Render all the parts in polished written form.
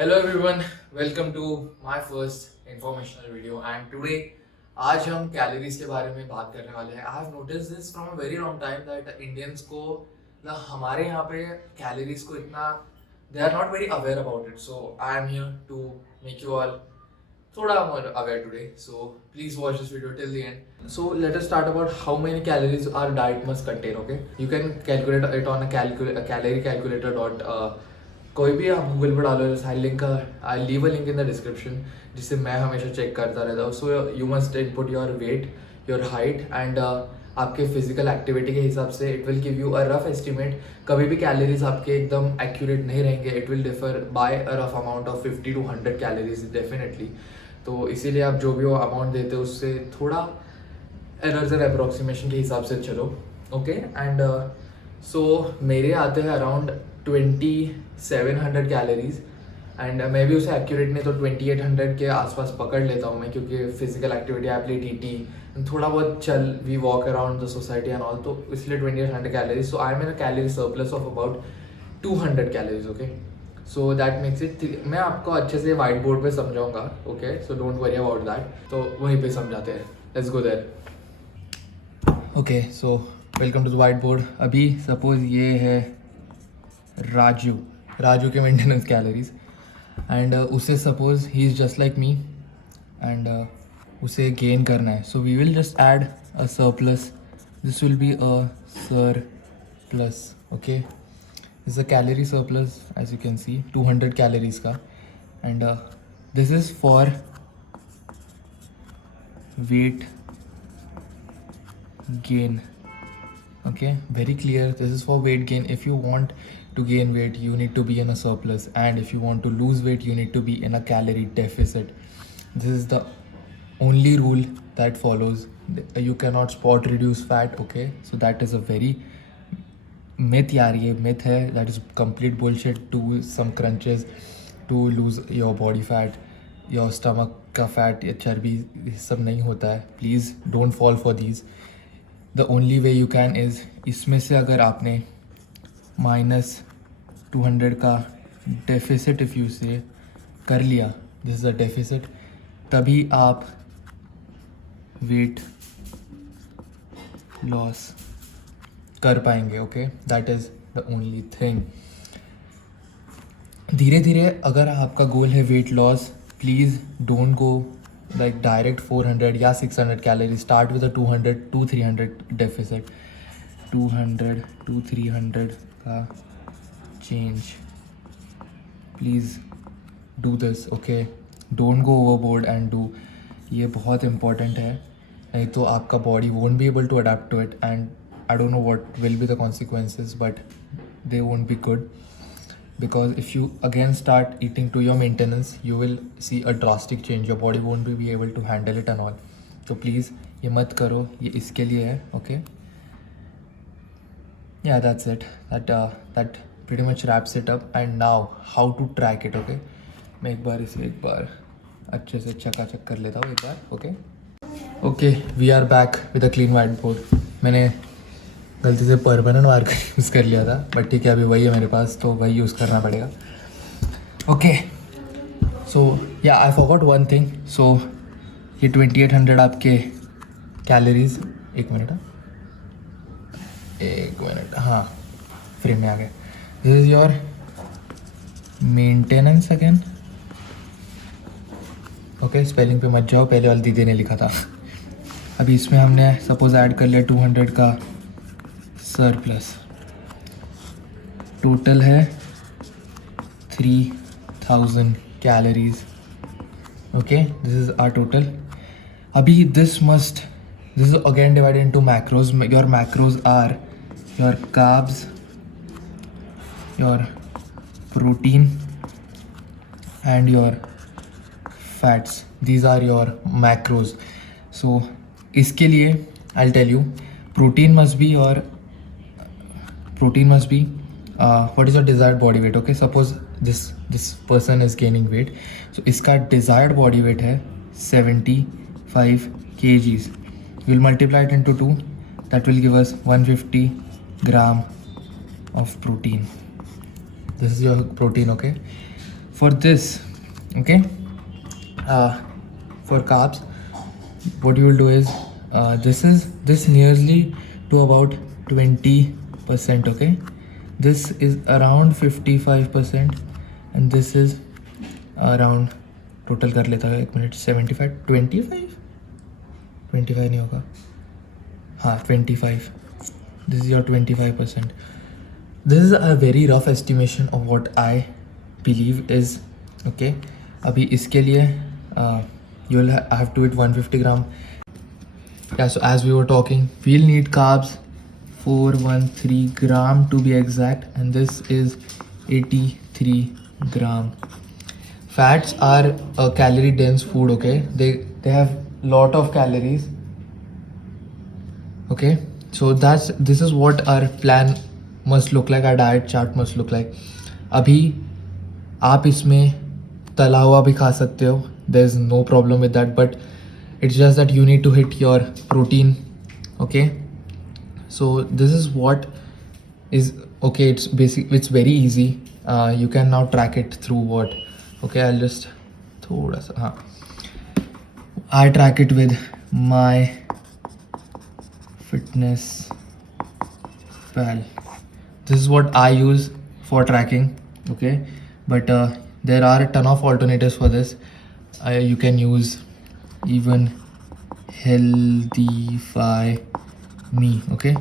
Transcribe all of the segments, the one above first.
Hello everyone, welcome to my first informational video and today आज हम calories के बारे में बात करने वाले हैं. I have notice this from a very long time that Indians को ना हमारे यहाँ पे कैलोरीज को इतना they are not very aware about it. So I am here to make you all थोड़ा more aware today. So please watch this video till the end. So let us start about how many calories our diet must contain. Okay, you can calculate it on a calorie calculator dot कोई भी आप Google पर डालो. I leave a link in the description जिससे मैं हमेशा check करता रहता हूँ. So you must input your weight, your height and आपके फिजिकल एक्टिविटी के हिसाब से it will give you a rough estimate. कभी भी कैलोरीज आपके एकदम एक्यूरेट नहीं रहेंगे. It will differ by a rough amount of 50 to 100 calories definitely. तो इसीलिए आप जो भी वो अमाउंट देते हो उससे थोड़ा एरर्स एंड अप्रोक्सीमेशन के हिसाब से चलो. ओके एंड सो मेरे आते हैं अराउंड 2700 कैलोरीज एंड मैं भी उसे एक्यूरेट नहीं तो 2800 के आसपास पकड़ लेता हूँ मैं, क्योंकि फिजिकल एक्टिविटी आई प्ले टी थोड़ा बहुत चल we walk around the society and all, तो इसलिए 2800 calories. So I am in a calorie surplus of about 200 calories. Okay so that makes it. मैं आपको अच्छे से वाइट बोर्ड पे समझाऊंगा. Okay so don't worry about that. तो वहीं पे समझाते हैं. Let's go there. Okay so welcome to the whiteboard. अभी सपोज ये है राजू के मेंटेनेंस कैलोरीज एंड उसे suppose he is just like me and उसे गेन करना है. So we will just add a surplus. This will be a surplus. Okay this a calorie surplus as you can see 200 calories का and this is for weight gain. Okay, very clear. This is for weight gain. If you want to gain weight you need to be in a surplus, and if you want to lose weight you need to be in a calorie deficit. This is the only rule that follows. You cannot spot reduce fat. Okay, so that is a very myth यार. ये myth है. That is complete bullshit. Do some crunches to lose your body fat, your stomach का fat या चर्बी, ये सब नहीं होता है. Please don't fall for these. The only way you can is इसमें से अगर आपने -200 का डेफिसिट इफ़ यू से कर लिया, दिस इज़ अ डेफिसिट, तभी आप वेट लॉस कर पाएंगे. Okay that is the only thing. धीरे धीरे अगर आपका गोल है weight loss, please don't go like direct 400 या 600 calories. Start with a 200 to 300 deficit. 200 to 300 का change. Please do this. Okay, don't go overboard and do. ये बहुत important है, नहीं तो आपका body won't be able to adapt to it and I don't know what will be the consequences, but they won't be good. Because if you again start eating to your maintenance you will see a drastic change. Your body won't be able to handle it and all. तो please ये मत करो, ये इसके लिए है. okay yeah that's it. that pretty much wraps it up. And now how to track it. okay मैं एक बार अच्छे से चकाचक कर लेता हूँ एक बार. okay we are back with a clean whiteboard. मैंने गलती से परमानेंट मार्कर यूज़ कर लिया था, बट ठीक है अभी वही है मेरे पास तो वही यूज़ करना पड़ेगा. ओके सो या आई फॉरगॉट वन थिंग. सो ये 2800 आपके कैलोरीज. एक मिनट हाँ फ्रेम में आ गए. This is your maintenance again. Okay spelling पे मत जाओ, पहले वाली दीदी ने लिखा था. अभी इसमें हमने सपोज ऐड कर लिया 200 का सरप्लस. टोटल है 3000 कैलोरीज. Okay this is our total. अभी दिस इज again divided into macros. Your macros are your carbs, your protein and your fats. These are your macros. So इसके लिए I will tell you protein must be what is your desired body weight. okay suppose this person is gaining weight, so इसका desired body weight है 75 kgs. we will multiply it into 2. that will give us 150 gram of protein. this is your protein. okay for this, okay, for carbs, what you will do is this nearly to about 20%, okay. This is around 55% and this is around total कर लेता है 1 minute 75 25 नहीं होगा, हाँ 25, this is your 25%. This is a very rough estimation of what I believe is okay. अभी इसके लिए you'll have to eat 150 gram. Yeah, so as we were talking, we'll need carbs 413 gram to be exact, and this is 83 gram. Fats are a calorie dense food, okay. They have lot of calories, okay. So this is what our plan must look like, our diet chart must look like. अभी आप इसमें तला हुआ भी खा सकते हो, there is no problem with that, but it's just that you need to hit your protein, okay. So this is what is okay. It's basic, it's very easy. You can now track it through what, okay, I'll just thoda sa, हाँ, I track it with my fitness pal. This is what I use for tracking, okay, but there are a ton of alternatives for this. You can use even Healthify Me, okay.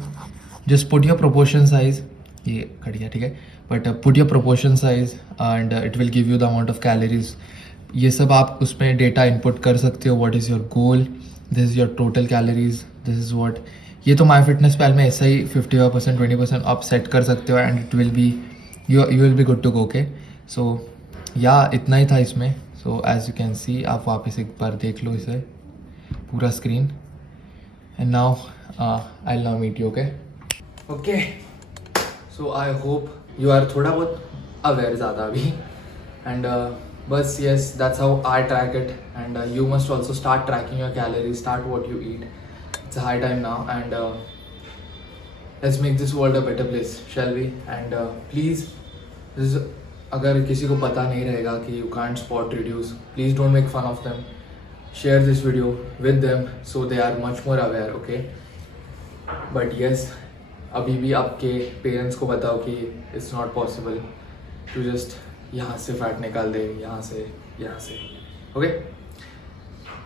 Just put your proportion size, ये cut गया ठीक है, but put your proportion size and it will give you the amount of calories. ये सब आप उसमें data input कर सकते हो. What is your goal? This is your total calories. This is what, ये तो माई फिटनेस पैल में ऐसा ही 55% 20% आप सेट कर सकते हो and it will be you will be good to go, okay. So या इतना ही था इसमें. So as you can see, आप वापस एक बार देख लो इसे पूरा screen, and now I will now meet you, okay. Okay, so I hope you are थोड़ा बहुत अवेयर ज़्यादा अभी, एंड बस yes, that's how I track it, and you must also start tracking your calories, start what you eat. It's a high time now, and let's make this world a better place, shall we? And please, this is, अगर किसी को पता नहीं रहेगा कि you can't spot reduce, please don't make fun of them. Share this video with them so they are much more aware, okay? But yes, अभी भी आपके पेरेंट्स को बताओ कि it's not possible to just यहाँ से फैट निकाल दे, यहाँ से, okay?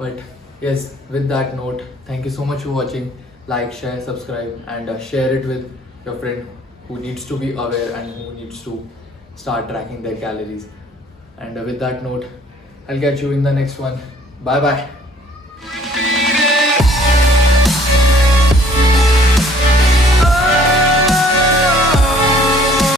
But yes, with that note, thank you so much for watching. Like, share, subscribe, and share it with your friend who needs to be aware and who needs to start tracking their calories. And with that note, I'll catch you in the next one. Bye bye.